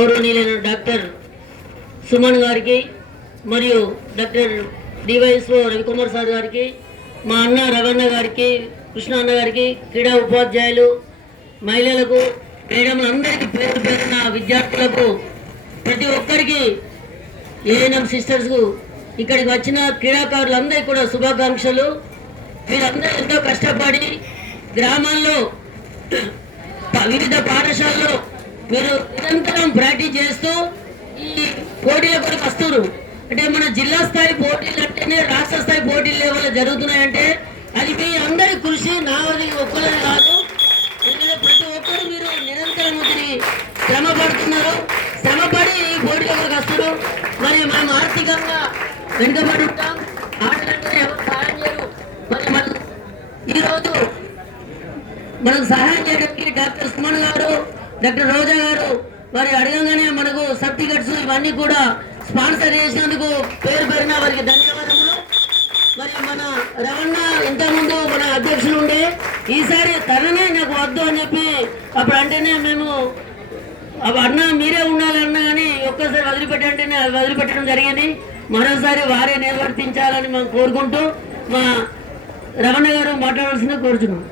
గౌరవనీయులైన డాక్టర్ సుమన్ గారికి మరియు డాక్టర్ డివైఎస్ఓ రవికుమార్ సార్ గారికి, మా అన్న రవణ గారికి, కృష్ణ అన్న గారికి, క్రీడా ఉపాధ్యాయులు, మహిళలకు, మేడంలందరికీ పేరు పేరున విద్యార్థులకు, ప్రతి ఒక్కరికి, ఏఎన్ఎం సిస్టర్స్కు, ఇక్కడికి వచ్చిన క్రీడాకారులందరికీ కూడా శుభాకాంక్షలు. మీరందరూ ఎంతో కష్టపడి గ్రామాల్లో వివిధ పాఠశాలలో మీరు నిరంతరం ప్రాక్టీస్ చేస్తూ ఈ పోటీల కొరకు వస్తున్నారు. అంటే మన జిల్లా స్థాయి పోటీలు అంటేనే రాష్ట్ర స్థాయి పోటీలు లెవెల్లో జరుగుతున్నాయంటే అది మీ అందరి కృషి, నాది ఒక్కరిని కాదు. ఎందుకంటే ప్రతి ఒక్కరు మీరు నిరంతరం శ్రమ పడుతున్నారు, శ్రమపడి ఈ పోటీల కొరకు వస్తున్నారు. మరి మనం ఆర్థికంగా వెనుకబడి ఉంటాం, ఆటలంటే ఎవరు సహాయం చేయరు. మరి మనం ఈరోజు మనకు సహాయం చేయడానికి డాక్టర్ సుమన్ గారు, డాక్టర్ రోజా గారు మరి అడగంగానే మనకు సర్టిఫికెట్స్ ఇవన్నీ కూడా స్పాన్సర్ చేసినందుకు పేరు పేరున వారికి ధన్యవాదములు. మరి మన రవణ ఇంతకుముందు మన అధ్యక్షులు ఉండే, ఈసారి తననే నాకు వద్దు అని చెప్పి అప్పుడు అంటేనే మేము అన్న మీరే ఉండాలన్నా కానీ ఒక్కసారి వదిలిపెట్టంటేనే వదిలిపెట్టడం జరిగింది. మరోసారి వారే నిర్వర్తించాలని మేము కోరుకుంటూ మా రవణ గారు మాట్లాడాల్సిందే కోరుచున్నాం.